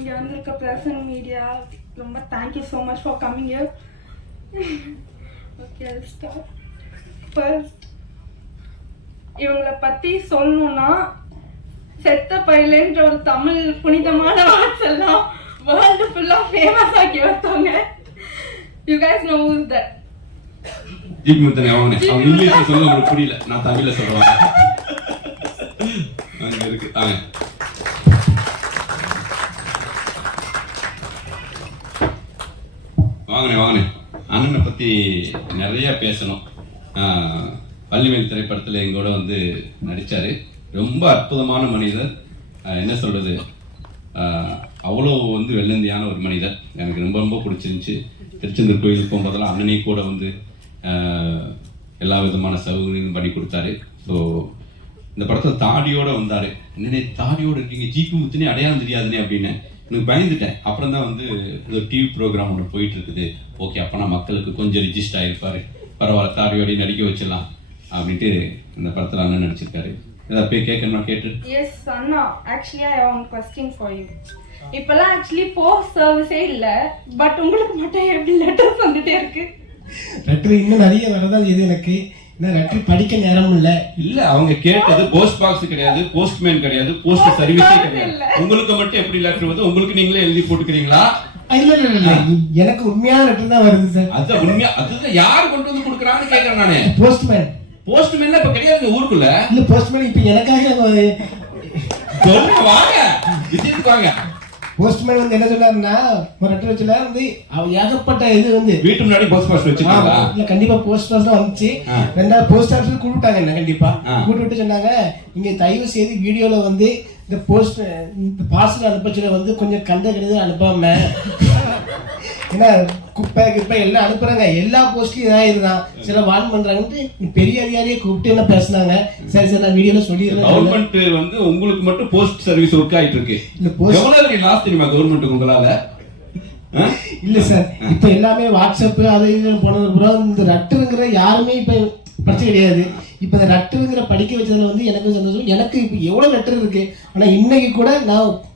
இங்கே வந்திருக்க present media ரொம்ப thank you so much for coming you okay start first இவங்களை பற்றி சொல்லணும்னா செத்த பயிலேன்ற ஒரு தமிழ் புனிதமான வாட்ஸ் எல்லாம் வேர்ல்டு ஃபுல்லாக ஃபேமஸ் ஆக்கி வைத்தாங்க யூ அவங்க இங்கிலீஷ்ல சொல்ல உங்களுக்கு புரியல. நான் தமிழ்ல சொல்றேன். அங்க இருக்கு. வாங்கண்ணே அண்ணனை பற்றி நிறைய பேசணும். ஆஹ், திரைப்படத்தில் எங்கூட வந்து நடித்தார் ரொம்ப அற்புதமான மனிதர். என்ன சொல்கிறது அவ்வளோ வந்து வெள்ளந்தியான ஒரு மனிதர். எனக்கு ரொம்ப ரொம்ப பிடிச்சிருந்துச்சி. திருச்செந்தூர் கோயிலுக்கு போகும்போதெல்லாம் அண்ணனையும் கூட வந்து எல்லா விதமான சௌகரியங்களும் பண்ணி கொடுத்தாரு. ஸோ இந்த படத்தை தாடியோடு வந்தார். என்னனே தாடியோடு இருக்கீங்க. ஜிபி முத்துனே அடையாளம் தெரியாதுனே அப்படின்னு. எனக்கு பயந்துட்டேன். அப்புறம் தான் வந்து ஒரு டிவி ப்ரோக்ராம் ஒன்று போயிட்டு இருக்குது ஓகே அப்பனா மக்களுக்கு கொஞ்சம் ரிஜிஸ்டர் ஆயிருப்பாரு. பரவாயில்ல தாடியோடய நடிக்க வச்சிடலாம் அப்படின்ட்டு இந்த படத்துல அண்ணன் நடிச்சிருக்காரு. ஏதாவது போய் கேட்கணுமா கேட்டு? Yes Anna. Actually I one question for you இப்பெல்லாம் ஆக்சுவலி போஸ்ட் சர்வீஸே இல்லை பட் உங்களுக்கு மட்டும் எப்படி லெட்டர்ஸ் வந்துட்டே இருக்கு? லெட்டர் இன்னும் நிறைய வரதான் இது எனக்கு. லெட்டர் படிக்க நேரம் இல்லை. இல்ல அவங்க கேட்டது போஸ்ட் பாக்ஸ் கிடையாது போஸ்ட்மேன் கிடையாது போஸ்ட் சர்வீஸே கிடையாது. உங்களுக்கு மட்டும் எப்படி லெட்டர் வந்து உங்களுக்கு நீங்களே எழுதி போட்டுக்கிறீங்களா? இல்ல இல்ல. இல்ல எனக்கு உண்மையான லெட்டர் தான் வருது சார் அது உண்மையா அதுதான் யார் கொண்டு வந்து கொடுக்குறான்னு கேக்குறேன் நானு. போஸ்ட்மேன் போஸ்ட்மேன் இப்ப கிடையாது ஊருக்குள்ள. இல்ல போஸ்ட்மேன் இப்ப எனக்காக சொல்லுங்க வாங்க. விஜயத்துக்கு வாங்க. போஸ்ட்மேன் வந்து என்ன சொன்னாருன்னா ஒரு லெட்டர் வச்சுல வந்து அவ ஏகப்பட்ட இது வந்து வீட்டு முன்னாடி போஸ்ட் ஆமா, வச்சிருக்காங்களா இல்ல கண்டிப்பா போஸ்ட் ஆஃபீஸ் தான் வந்துச்சு. ரெண்டாவது போஸ்ட் ஆஃபீஸ் கூப்பிட்டாங்க என்ன கண்டிப்பா. கூப்பிட்டு விட்டு சொன்னாங்க நீங்க தயவு செய்து வீடியோல வந்து இந்த போஸ்ட் இந்த பார்சல் அனுப்பச்சுல வந்து கொஞ்சம் கண்ட கிடையாது அனுப்பாம. ஏன்னா குப்பை குப்பை எல்லாம் அனுப்புறாங்க? எல்லா போஸ்ட்லயும் இதான் இதுதான் சில வான் பண்றாங்கன்ட்டு பெரிய அதிகாரியை கூப்பிட்டு என்ன பேசுனாங்க? சரி சரி நான் வீடியோல சொல்லிடுறேன். கவர்மெண்ட் வந்து உங்களுக்கு மட்டும் போஸ்ட் சர்வீஸ் ஒர்க் ஆயிட்டு இருக்கு. இந்த போஸ்ட் எவ்வளவு லாஸ் தெரியுமா கவர்மெண்ட் உங்களால? இல்ல சார் இப்ப எல்லாமே வாட்ஸ்அப் அது இது போனதுக்கு அப்புறம் இந்த ரட்டுங்கிற யாருமே இப்ப படிச்சு கிடையாது. இப்ப இந்த ரட்டுங்கிற படிக்க வச்சதுல வந்து எனக்கு சந்தோஷம். எனக்கு இப்ப எவ்வளவு லெட்டர் இருக்கு? ஆனா இன்னைக்கு கூட நான்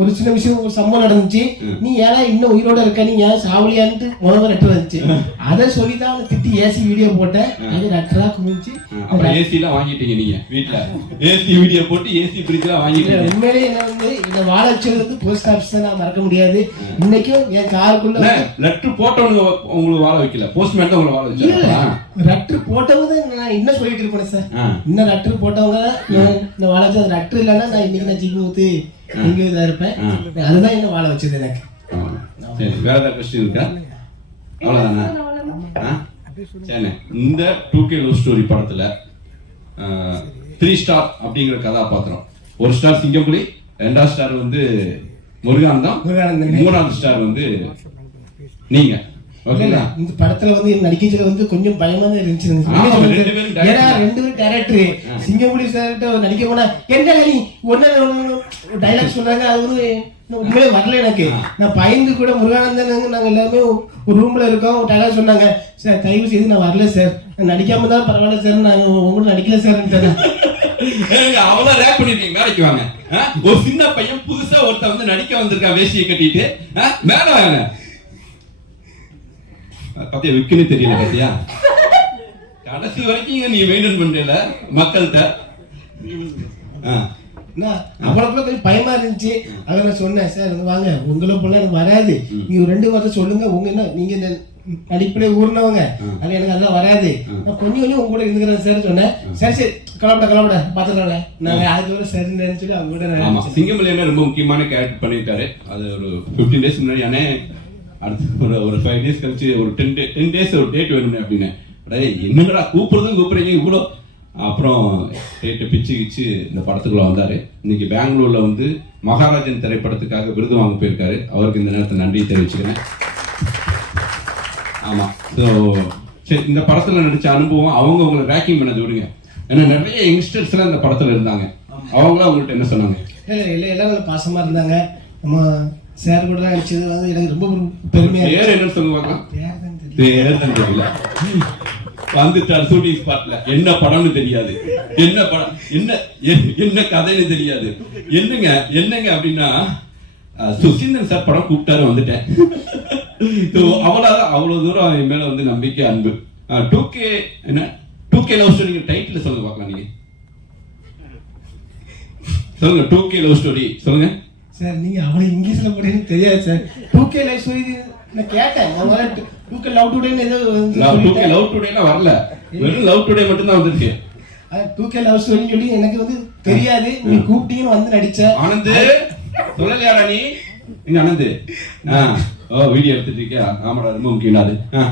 ஒரு சின்ன விஷயம் ஒரு சம்பவம் நடந்துச்சு. நீ ஏன்னா இன்னும் உயிரோட இருக்க? நீ ஏன் சாவலியான்ட்டு முத லெட்டர் வந்துச்சு. அதை சொல்லி தான் அவனை திட்டி ஏசி வீடியோ போட்டேன். அது லெட்டரா குமிச்சு அப்புறம் ஏசி எல்லாம் வாங்கிட்டீங்க நீங்க வீட்ல. ஏசி வீடியோ போட்டு ஏசி ஃப்ரிட்ஜ் எல்லாம் வாங்கிட்டீங்க உண்மையிலேயே என்ன வந்து இந்த வாழ வச்சது வந்து போஸ்ட் ஆபீஸ் நான் மறக்க முடியாது. இன்னைக்கும் என் காருக்குள்ள லெட்டர் போட்டவங்க உங்களுக்கு வாழ வைக்கல. போஸ்ட்மேன் தான் உங்களை வாழ வச்சாங்களா லெட்டர் போட்டவங்க தான் நான் இன்னும் சொல்லிட்டு இருப்பேன் சார். இன்னும் லெட்டர் போட்டவங்க நான் இந்த வாழ வச்சது லெட்டர் இல்லைன்னா நான் இன்னைக்கு நான் ஜிம்மு ஊத்து. இங்க இதா இருப்பேன் அதுதான் என்ன வாழ வச்சது எனக்கு. சரி வேற ஏதாவது கொஸ்டின் இருக்கா? அவ்வளவுதானே? ஆ? சரிண்ணே இந்த டூ கே லவ் ஸ்டோரி படத்துல த்ரீ ஸ்டார் அப்படிங்கிற கதாபாத்திரம். ஒரு ஸ்டார் சிங்கப்புலி ரெண்டாவது ஸ்டார் வந்து முருகானந்தம். மூணாவது ஸ்டார் வந்து நீங்க. இந்த படத்துல வந்து நடிக்கிறதுல வந்து கொஞ்சம் பயமா தான் இருந்துச்சு. ஏன்னா ரெண்டு பேரும் டேரக்டர் சிங்கப்புலி சார்கிட்ட நடிக்க போனா என்ன நீ? ஒன்னு டைலாக் சொல்றாங்க அது வந்து உண்மையிலே வரல எனக்கு. நான் பயந்து கூட முருகானந்தன் நாங்க எல்லாருமே ஒரு ரூம்ல இருக்கோம் டைலாக் சொன்னாங்க சார் தயவு செய்து நான் வரல சார். நடிக்காம தான் பரவாயில்ல சார். நான் உங்களுக்கு நடிக்கல சார். அவ்வளவு ரேப் பண்ணிருக்கீங்க வேலைக்கு வாங்க? ஒரு சின்ன பையன் புதுசா ஒருத்தன் வந்து நடிக்க வந்திருக்கான் வேஷ்டியை கட்டிட்டு. ஆ? மேல வாங்க பாத்தியா விக்குன்னு தெரியல பாத்தியா? கடைசி வரைக்கும் நீ மெயின்டைன் பண்றல மக்கள்கிட்ட. ஆ. அவ்வளவுக்குள்ள கொஞ்சம் பயமா இருந்துச்சு. அதை நான் சொன்னேன் சார் இங்க வாங்க உங்களை போல எனக்கு வராது. நீங்க ரெண்டு வார்த்தை சொல்லுங்க உங்க என்ன நீங்க இந்த நடிப்பிலே ஊர்னவங்க. அது எனக்கு அதெல்லாம் வராது. நான் கொஞ்சம் கொஞ்சம் உங்க கூட இருந்துக்கிறேன் சார் சொன்னேன். சரி சரி கிளம்பட கிளம்பட பாத்துக்கலாம் நாங்க அதுக்கு சரின்னு சொல்லி அவங்க கூட நான் சிங்கமலையான ரொம்ப முக்கியமான கேரக்டர் பண்ணிருக்காரு அது ஒரு 15 டேஸ் முன்னாடி அண்ணே அடுத்து ஒரு ஒரு ஃபைவ் டேஸ் கழிச்சு ஒரு டென் டே டென் டேஸ் ஒரு டேட் வேணும்னே அப்படின்னு. என்னங்கடா கூப்பிடுறதும் கூப்பிடுறீங்க? இவ்வளோ அப்புறம் டேட்டை பிச்சு கிச்சு இந்த படத்துக்குள்ள வந்தாரு. இன்னைக்கு பெங்களூர்ல வந்து மகாராஜன் திரைப்படத்துக்காக விருது வாங்க போயிருக்காரு. அவருக்கு இந்த நேரத்தை நன்றி தெரிவிச்சுக்கிறேன். ஆமா. ஸோ சரி இந்த படத்துல நடிச்ச அனுபவம் அவங்க உங்களை ரேக்கிங் பண்ணது விடுங்க. ஏன்னா நிறைய யங்ஸ்டர்ஸ்லாம் இந்த படத்துல இருந்தாங்க. அவங்களாம் உங்கள்ட்ட என்ன சொன்னாங்க? இல்லை இல்லை எல்லாம் கொஞ்சம் பாசமா இருந்தாங்க. நம்ம சார் கூட தான் நடிச்சது வந்து எனக்கு ரொம்ப பெருமையா. பேர் என்னன்னு சொல்லுவாங்க? பேர் தான் தெரியல. வந்துட்டார் ஷூட்டிங் ஸ்பாட்ல என்ன படம்னு தெரியாது. என்ன படம்? என்ன என்ன கதைன்னு தெரியாது. என்னங்க என்னங்க அப்படின்னா அஹ், சுசீந்திரன் சார் படம் கூப்பிட்டாரு வந்துட்டேன். So, அவ்வளவுதான் அவ்வளவு தூரம் என் மேல வந்து நம்பிக்கை அன்பு. டூ கே என்ன? Two K love story title சொல்லுங்க பார்க்கலாம் நீங்க. சொல்லுங்க டூ கே லவ் ஸ்டோரி சொல்லுங்க. சார் நீங்க அவ்வளவு இங்கிலீஷ்ல போடுறீங்கன்னு தெரியாது சார். டூ கே லைஃப் ஸ்டோரி நான் கேட்டேன் நான் டூ கே லவ் டுடேன்னு ஏதோ டூ கே லவ் டுடேலாம் வரல. வெறும் லவ் டுடே மட்டும் தான் வந்திருக்கு டூ கே லவ் ஸ்டோரின்னு சொல்லி எனக்கு வந்து தெரியாது. நீ கூப்பிட்டீங்கன்னு வந்து நடிச்சேன் ஆனந்து சொல்லலையாடா நீ? இங்க ஆனந்து? ஆ. ஓ வீடியோ எடுத்துட்டு இருக்கியா? ஆமாடா ரொம்ப முக்கியம் அது. ஆ.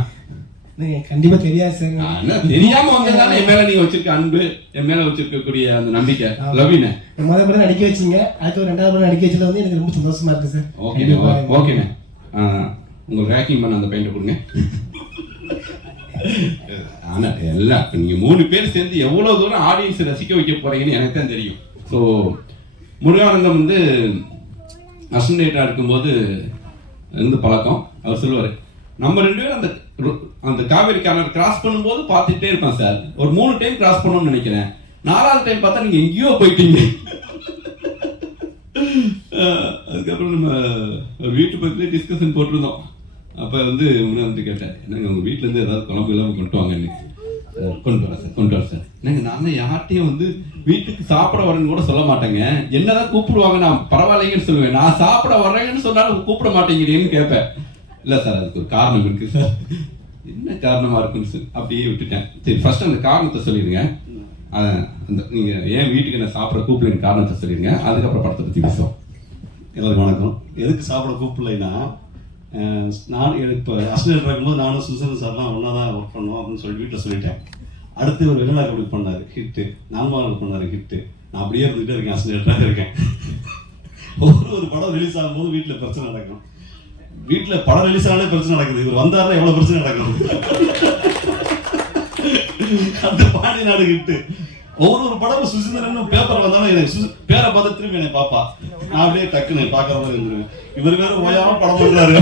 கண்டிப்பா தெரியாது சார். தெரியாம வந்ததானே என் மேல நீங்க வச்சிருக்க அன்பு என் மேல வச்சிருக்கக்கூடிய அந்த நம்பிக்கை லவ்வின? முதல் படம் நடிக்க வச்சீங்க அதுக்கு ஒரு ரெண்டாவது படம் நடிக்க வச்சதுல வந்து எனக்கு ரொம்ப சந்தோஷமா இருக்கு சார். ஓகேண்ணே ஓ- ஓகேண்ணே உங்க ரேக்கிங் பண்ண அந்த பெயிண்ட் கொடுங்க. ஆனா எல்லாம் இப்ப நீங்க மூணு பேர் சேர்ந்து எவ்வளவு தூரம் ஆடியன்ஸ் ரசிக்க வைக்க போறீங்கன்னு எனக்கு தான் தெரியும். ஸோ முருகானந்தம் வந்து அசன்டேட்டா இருக்கும்போது இருந்து பழக்கம். அவர் சொல்லுவாரு நம்ம ரெண்டு பேரும் அந்த அந்த காவேரி கேனல் கிராஸ் பண்ணும்போது பார்த்துட்டே இருப்பேன் சார். ஒரு மூணு டைம் கிராஸ் பண்ணணும்னு நினைக்கிறேன். நாலாவது டைம் பார்த்தா நீங்கள் எங்கேயோ போயிட்டீங்க. அதுக்கப்புறம் நம்ம வீட்டு பக்கத்துலேயே டிஸ்கஷன் போட்டிருந்தோம். அப்போ வந்து முன்னாடி வந்து கேட்டேன் என்னங்க உங்கள் வீட்டிலேருந்து ஏதாவது குழம்பு இல்லாமல் கொண்டு வாங்கன்னு கொண்டு வரேன் சார் கொண்டு வரேன் சார். என்னங்க நான் யார்ட்டையும் வந்து வீட்டுக்கு சாப்பிட வரேன்னு கூட சொல்ல மாட்டேங்க. என்னதான் கூப்பிடுவாங்க நான் பரவாயில்லைங்கன்னு சொல்லுவேன். நான் சாப்பிட வர்றேன்னு சொன்னாலும் கூப்பிட மாட்டேங்கிறேன்னு கேட்பேன். இல்லை சார் அதுக்கு ஒரு காரணம் இருக்கு சார். என்ன காரணமா இருக்குன்னு சொல்லி அப்படியே விட்டுட்டேன். சரி ஃபர்ஸ்ட் அந்த காரணத்தை சொல்லிடுங்க. அந்த நீங்க ஏன் வீட்டுக்கு நான் சாப்பிட கூப்பிடலன்னு காரணத்தை சொல்லிடுங்க. அதுக்கப்புறம் படத்தை பத்தி பேசுவோம். எல்லாருக்கும் வணக்கம். எதுக்கு சாப்பிட கூப்பிடலைன்னா நான் இப்போ அசிஸ்டன்ட் இருக்கும்போது நானும் சுசன் சார்லாம் ஒன்றா தான் ஒர்க் பண்ணோம் அப்படின்னு சொல்லி வீட்டில் சொல்லிட்டேன். அடுத்து ஒரு வெளிநாடு அப்படி பண்ணார். ஹிட்டு நான்மாவில் பண்ணார் ஹிட்டு நான் அப்படியே இருந்துகிட்டே இருக்கேன் அசிஸ்டண்ட்டாக இருக்கேன். ஒவ்வொரு ஒரு படம் ரிலீஸ் ஆகும்போது வீட்டில் பிரச்சனை நடக்கும். வீட்டில் படம் ரிலீஸ் ஆனாலே பிரச்சனை நடக்குது. இவர் வந்தாருன்னா எவ்வளோ பிரச்சனை நடக்குது அந்த பாடி நாடுகிட்டு ஒவ்வொரு ஒரு படமும் சுசீந்திரன் பேப்பர் வந்தாலும் எனக்கு சு- பேரை பார்த்து திரும்பி என்னை பாப்பா நான் அப்படியே டக்குன்னு பார்க்காத மாதிரி இருந்துருவேன். இவர் வேற ஓயாம படம் பண்ணுறாரு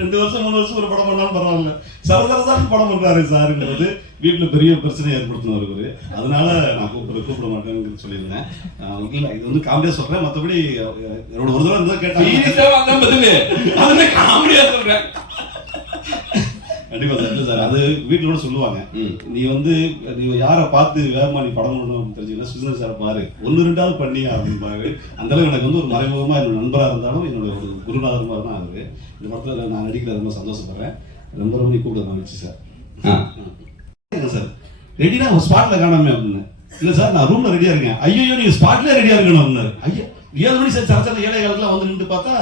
ரெண்டு வருஷம் மூணு வருஷம் ஒரு படம் பண்ணாலும் பரவாயில்ல. சரசரசான்னு படம் பண்றாரு சாருங்கிறது வீட்டுல பெரிய பிரச்சனை ஏற்படுத்தினார் இவரு. அதனால நான் கூப்பிட கூப்பிட மாட்டேன்னு சொல்லியிருந்தேன். இல்ல இது வந்து காமெடியா சொல்றேன். மத்தபடி என்னோட ஒரு தடவை கேட்டேன் காமெடியா சொல்றேன். கண்டிப்பா சார். இல்ல சார் அது வீட்டுல கூட சொல்லுவாங்க. நீ வந்து நீ யாரை பார்த்து வேகமா நீ படம் பண்ணணும் தெரிஞ்சுக்கலாம் சுஜன் சார் பாரு. ஒன்னு ரெண்டாவது பண்ணி அப்படின்பாரு அந்த அளவு எனக்கு வந்து ஒரு மறைமுகமா என்னோட நண்பரா இருந்தாலும் என்னோட ஒரு குருநாதர் மாதிரி தான் அவரு. இந்த படத்துல நான் நடிக்கிறது ரொம்ப சந்தோஷப்படுறேன். ரொம்ப ரொம்ப கூப்பிட நான் வச்சு சார். சார். ரெடினா ஒரு ஸ்பாட்ல காணாமே அப்படின்னு. இல்ல சார் நான் ரூம்ல ரெடியா இருக்கேன். ஐயோ நீங்க ஸ்பாட்ல ரெடியா இருக்கணும் அப்படின்னாரு ஐயோ ஏழு மணி சார் சரச்சர ஏழை காலத்துல வந்து நின்று பார்த்தா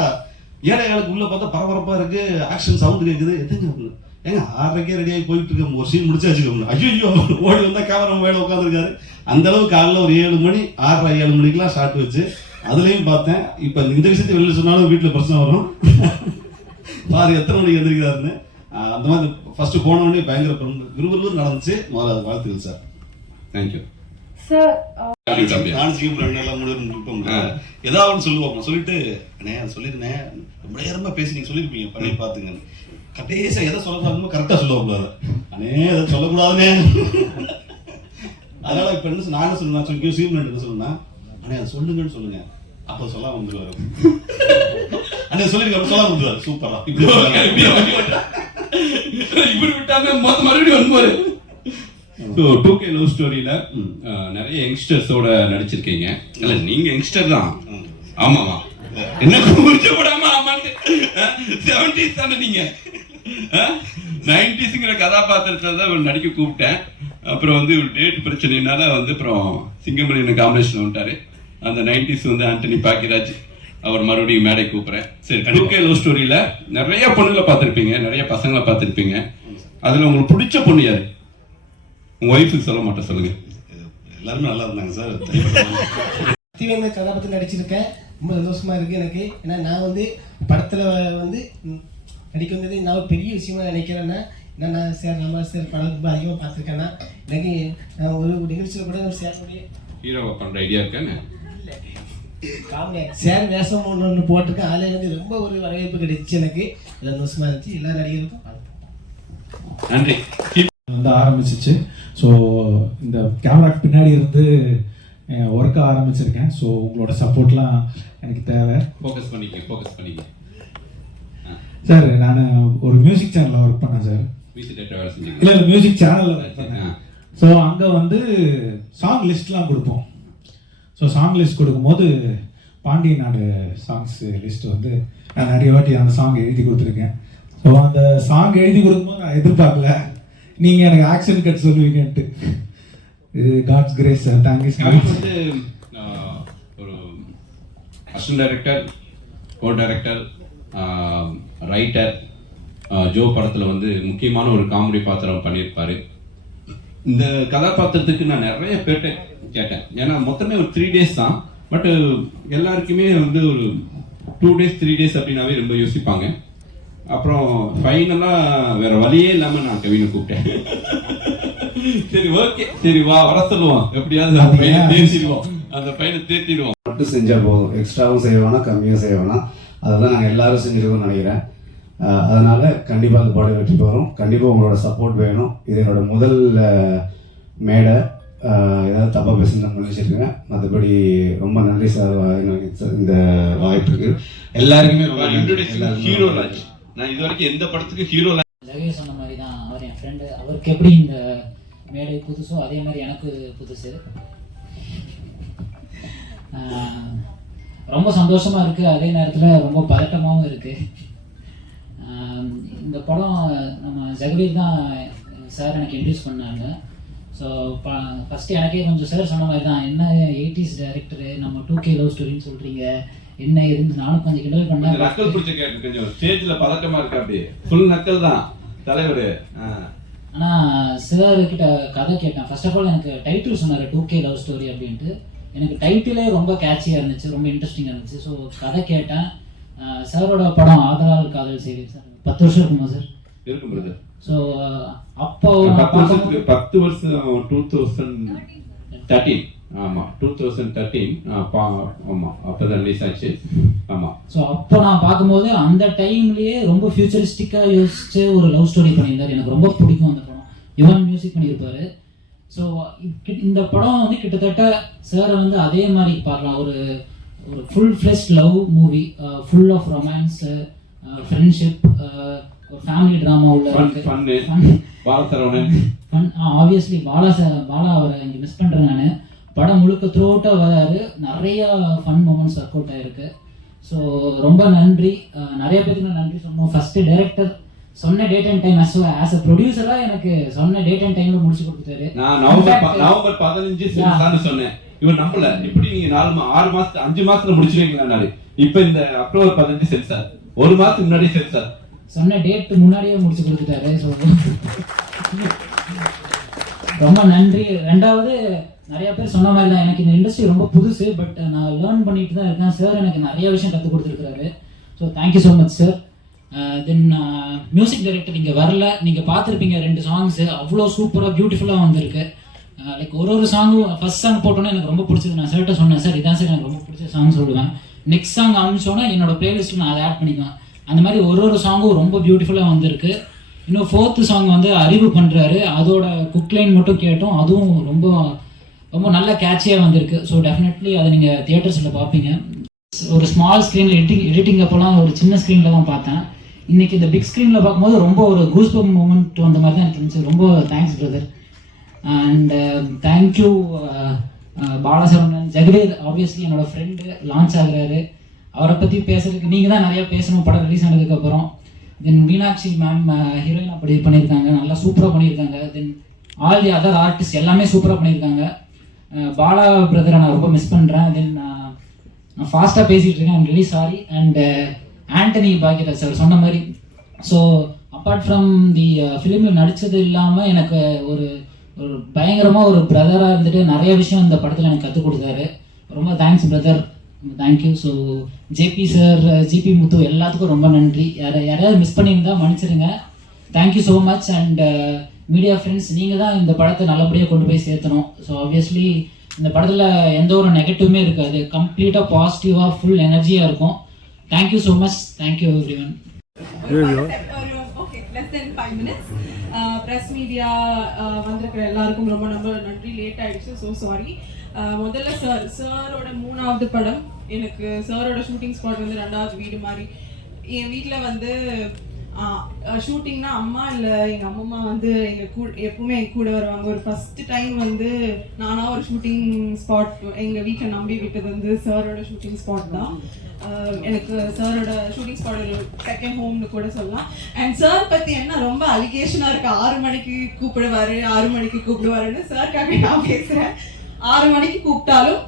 ஏழை காலுக்கு உள்ள பார்த்தா பரபரப்பா இருக்கு ஆக்ஷன் சவுண்ட் கேக்குது எதுங்க அப்படின்னு ஏங்க ஆறரைக்கே ரெடி ஆகி போயிட்டு இருக்கோம் ஒரு சீன் முடிச்சாச்சு ஐயோ ஐயோ ஓடி வந்தா கேமரா மேல உட்காந்துருக்காரு அந்த அளவு காலைல ஒரு ஏழு மணி ஆறரை ஏழு மணிக்கெல்லாம் ஷாட் வச்சு அதுலயும் பார்த்தேன். இப்ப இந்த விஷயத்தை வெளியில சொன்னாலும் வீட்டுல பிரச்சனை வரும். பாரு எத்தனை மணிக்கு எந்திரிக்கிறாருன்னு ஆஹ் அந்த மாதிரி ஃபர்ஸ்ட் போன உடனே பயங்கர விறுவிறுன்னு நடந்துச்சு. முதல்ல அது வாழ்த்துக்கள் சார் தேங்க்யூ பேரும் இருப்போம் ஏதாவது சொல்லுவோம். சொல்லிட்டு அண்ணே சொல்லிருந்தேன். ரொம்ப நேரமா பேசி நீங்க சொல்லிருப்பீங்க. பண்ணி பாத்துங்க கடைசியா எதை சொல்லக்கூடாதுமோ கரெக்டா சொல்லுவோம் அதை அண்ணே எதை சொல்லக்கூடாதுனே. அதனால இப்ப என்ன சொன்ன- நான் என்ன சொன்னா சொல்லி என்ன சொன்னா அண்ணே அதை சொல்லுங்கன்னு சொல்லுங்க. அப்ப சொல்லாம வந்துருவாரு. அண்ணே சொல்லிருக்க சொல்லாம வந்துருவாரு. சூப்பரா இப்படி. இப்படி விட்டாங்க மொத்த மறுபடியும் வந்து ஸோ டூ கே லவ் ஸ்டோரியில நிறைய யங்ஸ்டர்ஸோட நடிச்சிருக்கீங்க. இல்ல நீங்க யங்ஸ்டர் தான். ம். ஆமாமா என்ன கூச்சப்படாம ஆமான்னு செவன்டிஸ் தானே நீங்க? நைன்டிஸ்ங்கிற கதாபாத்திரத்தை தான் இவர் நடிக்க கூப்பிட்டேன். அப்புறம் வந்து டேட் பிரச்சனைனால வந்து அப்புறம் சிங்கமணி காம்பினேஷன் வந்துட்டாரு. அந்த நைன்டிஸ் வந்து ஆண்டனி பாக்கியராஜ். அவர் மறுபடியும் மேடை கூப்பிடுறேன். சரி டூ கே லவ் ஸ்டோரியில நிறைய பொண்ணுங்களை பார்த்திருப்பீங்க நிறைய பசங்களை பார்த்திருப்பீங்க. அதுல உங்களுக்கு பிடிச்ச பொண்ணு யாரு? உங்க ஒய்ஃபுக்கு சொல்ல மாட்டேன் சொல்லுங்க. எல்லாருமே நல்லா இருந்தாங்க சார். கதாபாத்திரம் நடிச்சிருக்கேன் ரொம்ப சந்தோஷமா இருக்கு எனக்கு. ஏன்னா நான் வந்து படத்துல வந்து வந்தது நான் ஒரு பெரிய விஷயமா நினைக்கிறேன்னா என்னன்னா சார் நம்ம சார் படம் ரொம்ப அதிகமாக பார்த்துருக்கேன்னா எனக்கு நான் ஒரு நிகழ்ச்சியில் கூட சேருடைய ஹீரோவை பண்ற ஐடியா இருக்கானே சேர் வேஷம் ஒன்று ஒன்று போட்டிருக்கேன். அதில் எனக்கு ரொம்ப ஒரு வரவேற்பு கிடைச்சிச்சு எனக்கு. சந்தோஷமா இருந்துச்சு. எல்லா நடிகருக்கும். நன்றி. வந்து ஆரம்பிச்சிச்சு. ஸோ இந்த கேமராக்கு பின்னாடி இருந்து ஒர்க்க ஆரம்பிச்சிருக்கேன். ஸோ உங்களோட சப்போர்ட்லாம் எனக்கு தேவை. ஃபோக்கஸ் பண்ணிக்க ஃபோக்கஸ் பண்ணிக்க சார் நான் ஒரு மியூசிக் சேனலில் ஒர்க் பண்ணேன் சார். இல்லை இல்லை மியூசிக் சேனலில் ஒர்க் பண்ணேன். ஸோ அங்கே வந்து சாங் லிஸ்ட்லாம் கொடுப்போம். ஸோ சாங் லிஸ்ட் கொடுக்கும்போது பாண்டிய நாடு சாங்ஸ் லிஸ்ட் வந்து நான் நிறைய வாட்டி அந்த சாங் எழுதி கொடுத்துருக்கேன். ஸோ அந்த சாங் எழுதி கொடுக்கும்போது நான் எதிர்பார்க்கல. நீங்கள் எனக்கு ஆக்ஷன் கட் சொல்லுவீங்கன்ட்டு. இது காட்ஸ் கிரேஸ் சார் தேங்க்யூ வந்து ஆஹ், ஒரு assistant director co director writer Joe படத்தில் வந்து முக்கியமான ஒரு காமெடி பாத்திரம் பண்ணியிருப்பாரு. இந்த கதாபாத்திரத்துக்கு நான் நிறைய பேர்ட்ட கேட்டேன். ஏன்னா மொத்தமே ஒரு த்ரீ டேஸ் தான். பட் எல்லாருக்குமே வந்து ஒரு டூ டேஸ் த்ரீ டேஸ் அப்படின்னாவே ரொம்ப யோசிப்பாங்க. அப்புறம் ஃபைனலாக வேற வழியே இல்லாமல் நான் கவினை கூப்பிட்டேன். சரி ஓகே சரி வா வர சொல்லுவோம். எப்படியாவது அந்த பையனை தேர்த்திடுவோம் அந்த பையனை தேர்த்திடுவோம் மட்டும் செஞ்சால் போதும். எக்ஸ்ட்ராவும் செய்ய வேணாம் கம்மியும் செய்ய வேணாம் அதெல்லாம் நாங்கள் எல்லாரும் செஞ்சிருக்கோம்னு நினைக்கிறேன். அதனால கண்டிப்பாக அந்த படம் வெற்றி பெறும். கண்டிப்பாக உங்களோட சப்போர்ட் வேணும். இது என்னோட முதல் மேடை. ஏதாவது தப்பாக பேசணும்னு நினச்சிருக்கேன் மற்றபடி ரொம்ப நன்றி சார். இந்த வாய்ப்புக்கு. எல்லாருக்குமே ஹீரோ நான் இது வரைக்கும் எந்த படத்துக்கு ஹீரோ சொன்ன மாதிரி தான் அவர் என் ஃப்ரெண்டு அவருக்கு எப்படி இந்த மேடை புதுசோ அதே மாதிரி எனக்கு புதுசு. ரொம்ப சந்தோஷமா இருக்கு. அதே நேரத்தில் ரொம்ப பதட்டமாகவும் இருக்கு. ஆஹ் இந்த படம் நம்ம ஜெகவீர் தான் சார் எனக்கு இன்ட்ரடியூஸ் பண்ணாங்க. ஸோ ஃபஸ்ட்டு எனக்கே கொஞ்சம் சார் சொன்ன மாதிரி தான் என்ன எயிட்டிஸ் டைரக்டரு நம்ம டூ கே லவ் ஸ்டோரின்னு சொல்கிறீங்க என்ன இருந்து நானும் கொஞ்சம் கிண்டல் கொஞ்சம் நக்கல் பண்ணேன் பிடிச்ச கேட்க கொஞ்சம் ஸ்டேஜ்ல பதட்டமா இருக்கு அப்படியே ஃபுல் நக்கல் தான் தலைவர். ஆனால் சார் கிட்ட கதை கேட்டேன். ஃபர்ஸ்ட் ஆஃப் ஆல் எனக்கு டைட்டில் சொன்னார் டூ கே லவ் ஸ்டோரி அப்படின்ட்டு. எனக்கு டைட்டிலே ரொம்ப கேட்சியாக இருந்துச்சு ரொம்ப இன்ட்ரெஸ்டிங்காக இருந்துச்சு. ஸோ கதை கேட்டேன். சாரோட படம் ஆதலால் காதல் செய்தி சார். பத்து வருஷம் இருக்குமா சார்? இருக்கும் பிரதர் ஸோ அப்போ பத்து வருஷம் டூ தௌசண்ட் தேர்ட்டீன் ஆமா டூ தௌசண்ட் தேர்ட்டீன் ஆமா அப்பதான் ரிலீஸ் ஆச்சு. ஆமா. ஸோ அப்போ நான் பார்க்கும்போது அந்த டைம்லயே ரொம்ப ஃபியூச்சரிஸ்டிக்காக யோசிச்சு ஒரு லவ் ஸ்டோரி பண்ணியிருந்தார். எனக்கு ரொம்ப பிடிக்கும் அந்த படம். யுவன் மியூசிக் பண்ணியிருப்பாரு. ஸோ இந்த படம் வந்து கிட்டத்தட்ட சார் வந்து அதே மாதிரி பார்க்கலாம். ஒரு ஒரு full fledged love movie full of romance friendship ஒரு ஃபேமிலி ட்ராமா உள்ள fun obviously Bala sir Bala அவரை இங்கே மிஸ் பண்ணுறேன் நான். படம் முழுக்க த்ரூ அவுட்டாக வராரு. நிறைய ஃபன் மூமெண்ட்ஸ் ஒர்க் அவுட் ஆயிருக்கு. ஸோ ரொம்ப நன்றி. நிறைய பேருக்கு நான் நன்றி சொன்னோம் ஃபஸ்ட்டு டைரக்டர் சொன்ன date and time as as uh ப்ரொடியூசராக எனக்கு சொன்ன டேட் அண்ட் டைமில் முடிச்சு கொடுத்துட்டாரு. நான் நவம்பர் நவம்பர் பதினஞ்சு சென்சார்னு சொன்னேன். இவன் நம்பல. எப்படி நீங்க நாலு ஆறு மாசத்து அஞ்சு மாசத்துல முடிச்சிருவீங்களா இப்ப இந்த அக்டோபர் பதினஞ்சு சென்சார். ஒரு மாசத்துக்கு முன்னாடி சென்சார். சொன்ன டேட் முன்னாடியே முடிச்சு கொடுத்துட்டாரு ரொம்ப நன்றி. ரெண்டாவது நிறைய பேர் சொன்ன மாதிரி தான். எனக்கு இந்த இண்டஸ்ட்ரி ரொம்ப புதுசு பட் நான் லேர்ன் பண்ணிட்டு தான் இருக்கேன். சார் எனக்கு நிறைய விஷயம் கற்றுக் கொடுத்துருக்காரு so thank you so much sir then music director இங்கே வரல. நீங்கள் பார்த்துருப்பீங்க ரெண்டு சாங்ஸு அவ்வளோ சூப்பராக பியூட்டிஃபுல்லாக வந்திருக்கு. Uh, லைக் ஒரு ஒரு சாங்கும் ஃபஸ்ட் சாங் போட்டோன்னே எனக்கு ரொம்ப பிடிச்சது. நான் சார்கிட்ட சொன்னேன் சார் இதான் சார் எனக்கு ரொம்ப பிடிச்ச சாங் சொல்லுவேன். நெக்ஸ்ட் சாங் ஆரம்பிச்சோன்னா என்னோட பிளேலிஸ்ட்டில் நான் அதை ஆட் பண்ணிக்குவேன். அந்த மாதிரி ஒரு ஒரு சாங்கும் ரொம்ப பியூட்டிஃபுல்லாக வந்திருக்கு. இன்னும் ஃபோர்த்து சாங் வந்து அறிவு பண்ணுறாரு அதோட குக் லைன் மட்டும் கேட்டோம். அதுவும் ரொம்ப ரொம்ப நல்ல கேட்சியாக வந்திருக்கு. ஸோ டெஃபினெட்லி அதை நீங்கள் தியேட்டர்ஸில் பார்ப்பீங்க. ஒரு ஸ்மால் ஸ்க்ரீனில் எடிட்டிங் எடிட்டிங் அப்போலாம் ஒரு சின்ன ஸ்க்ரீனில் தான் பார்த்தேன். இன்னைக்கு இந்த பிக் ஸ்க்ரீனில் பார்க்கும்போது ரொம்ப ஒரு கூஸ்பம் மூமெண்ட் வந்த மாதிரி தான் எனக்கு இருந்துச்சு. ரொம்ப thanks brother and thank you Balasaravanan. Jagadeer obviously என்னோட ஃப்ரெண்டு லான்ச் ஆகுறாரு. அவரை பற்றி பேசுறதுக்கு நீங்கள் தான் நிறையா பேசணும். படம் ரிலீஸ் ஆனதுக்கப்புறம் then Meenakshi ma'am heroine uh, அப்படி பண்ணியிருக்காங்க. நல்லா சூப்பராக பண்ணியிருக்காங்க. Then all the other artist எல்லாமே சூப்பராக பண்ணியிருக்காங்க. Uh, பாலா பிரதரை நான் ரொம்ப மிஸ் பண்ணுறேன் தென் uh, நான் ஃபாஸ்ட்டாக பேசிகிட்டு இருக்கேன். I'm really sorry and Antony Bhagyaraj sir சொன்ன மாதிரி. ஸோ அப்பார்ட் ஃப்ரம் தி ஃபிலிமில் நடித்தது இல்லாமல் எனக்கு ஒரு ஒரு பயங்கரமாக ஒரு பிரதராக இருந்துட்டு நிறைய விஷயம் இந்த படத்தில் எனக்கு கற்றுக் கொடுத்தாரு. ரொம்ப thanks brother thank you so JP sir GP Muthu எல்லாத்துக்கும் ரொம்ப நன்றி. யாரை யாரையாவது மிஸ் பண்ணியிருந்தா மன்னிச்சிடுங்க thank you so much and media friends நீங்கள் தான் இந்த படத்தை நல்லபடியாக கொண்டு போய் சேர்த்தணும். ஸோ ஆப்வியஸ்லி இந்த படத்தில் எந்த ஒரு நெகட்டிவுமே இருக்காது. கம்ப்ளீட்டாக பாசிட்டிவாக ஃபுல் எனர்ஜியாக இருக்கும். Thank you so much thank you everyone press media வந்திருக்கிற எல்லாருக்கும் ரொம்ப ரொம்ப நன்றி. லேட் ஆயிடுச்சு ஸோ சாரி முதல்ல சார் சாரோட மூணாவது படம். எனக்கு சாரோட ஷூட்டிங் ஸ்பாட் வந்து ரெண்டாவது வீடு மாதிரி. என் வீட்டில் வந்து ஷூட்டிங்னா அம்மா இல்லை எங்கள் அம்மம்மா வந்து எங்கள் கூட எப்பவுமே என் கூட வருவாங்க. ஒரு ஃபர்ஸ்ட் டைம் வந்து நானா ஒரு ஷூட்டிங் ஸ்பாட் எங்கள் வீட்டில் நம்பி விட்டது வந்து சாரோட ஷூட்டிங் ஸ்பாட் தான். எனக்கு சாரோட ஷூட்டிங் ஸ்பாட் ஒரு செகண்ட் ஹோம்னு கூட சொல்லலாம். அண்ட் சார் பற்றி என்ன ரொம்ப அலிகேஷனாக இருக்கு. ஆறு மணிக்கு கூப்பிடுவாரு ஆறு மணிக்கு கூப்பிடுவாருன்னு சார்க்காக நான் பேசுகிறேன் ஆறு மணிக்கு கூப்பிட்டாலும்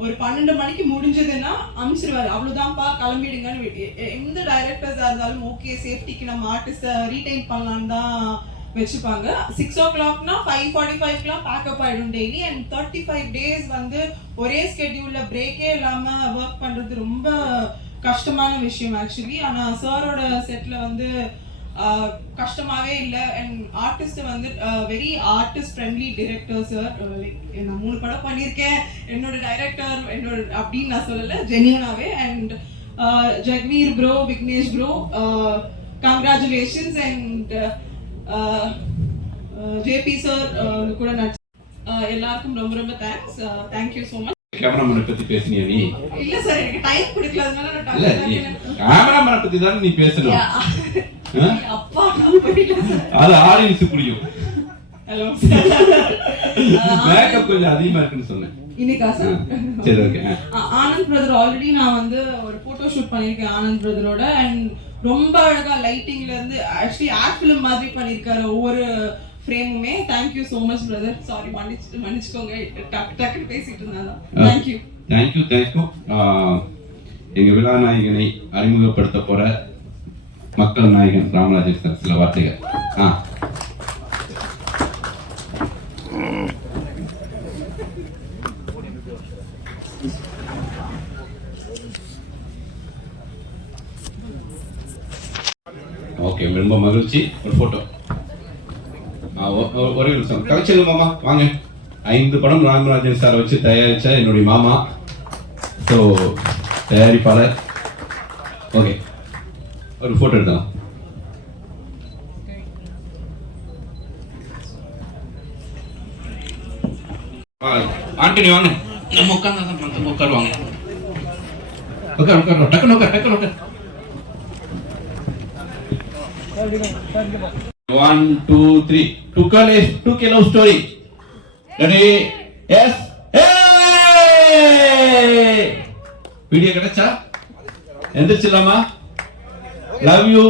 ஒரு பன்னெண்டு மணிக்கு முடிஞ்சதுன்னா அமிச்சிருவாரு. அவ்வளவுதான்ப்பா கிளம்பிடுங்கன்னு எந்த டைரக்டர்ஸா இருந்தாலும் ஓகே சேஃப்டிக்கு நம்ம ஆர்டிஸ்ட ரீடைன் பண்ணலான்னு தான் வச்சுப்பாங்க. சிக்ஸ் ஓ கிளாக்னா ஃபைவ் ஃபார்ட்டி ஃபைவ்க்குலாம் பேக்கப் ஆகிடும் daily and thirty five days வந்து ஒரே ஸ்கெட்யூலில் பிரேக்கே இல்லாமல் ஒர்க் பண்ணுறது ரொம்ப கஷ்டமான விஷயம் ஆக்சுவலி ஆனால் சாரோட செட்டில் வந்து கஷ்டமாவே இல்லை. அண்ட் ஆர்டிஸ்ட் வந்து very artist friendly director sir like நான் மூணு படம் பண்ணியிருக்கேன். என்னோட டைரக்டர் என்னோட அப்படின்னு நான் சொல்லலை. ஜென்யூனாவே and Jagveer bro Vignesh bro congratulations and JP sir கூட நடிச்ச ஆஹ், எல்லாருக்கும் ரொம்ப ரொம்ப thanks thank you so much கேமராமேனை பத்தி பேசுனியா நீ? இல்ல சார் எனக்கு டைம் கொடுக்கலதுனால நான் இல்ல நீ டக்கு கேமராமேனை பத்தி தானே நீ பேசணும். அது ஆடியன்ஸ் புரியும். மேக்கப் கொஞ்சம் அதிகமா இருக்குன்னு சொன்னேன். இன்னைக்கா சார்? சரி ஓகே ஆ- ஆனந்த் பிரதர் ஆல்ரெடி நான் வந்து ஒரு போட்டோ ஷூட் பண்ணியிருக்கேன் ஆனந்த் பிரதரோட அண்ட் ரொம்ப அழகா லைட்டிங்ல இருந்து ஆக்சுவலி ஆட் ஃபிலிம் மாதிரி பண்ணியிருக்காரு ஒவ்வொரு ஃப்ரேமுமே thank you so much brother sorry மன்னிச்சு மன்னிச்சுக்கோங்க. டக்கு டக்குன்னு பேசிட்டு இருந்தாதான் தேங்க்யூ தேங்க்யூ தேங்க்யூ எங்க விழா நாயகனை அறிமுகப்படுத்த போற மக்கள் நாயகன் ராமராஜன் சார் சில வார்த்தைகள். ஆ. ஓகே ரொம்ப மகிழ்ச்சி. ஒரு போட்டோ ஒரே நிமிஷம். கலைச்சல் மாமா வாங்க. ஐந்து படம் ராமராஜன் சார் வச்சு தயாரிச்ச என்னுடைய மாமா. ஸோ தயாரிப்பாளர். ஓகே ஒரு போட்டோ எடுக்கலாம். ஆண்டனி வாங்க. நம்ம உட்காந்து உட்காருவாங்க. உட்கார் உட்கார் டக்குனு உட்கார் டக்குனு உட்கார். One two three டுக்கல் is two K love story ready yes video கிடைச்சா? எந்திரிச்சிடலாமா? Love you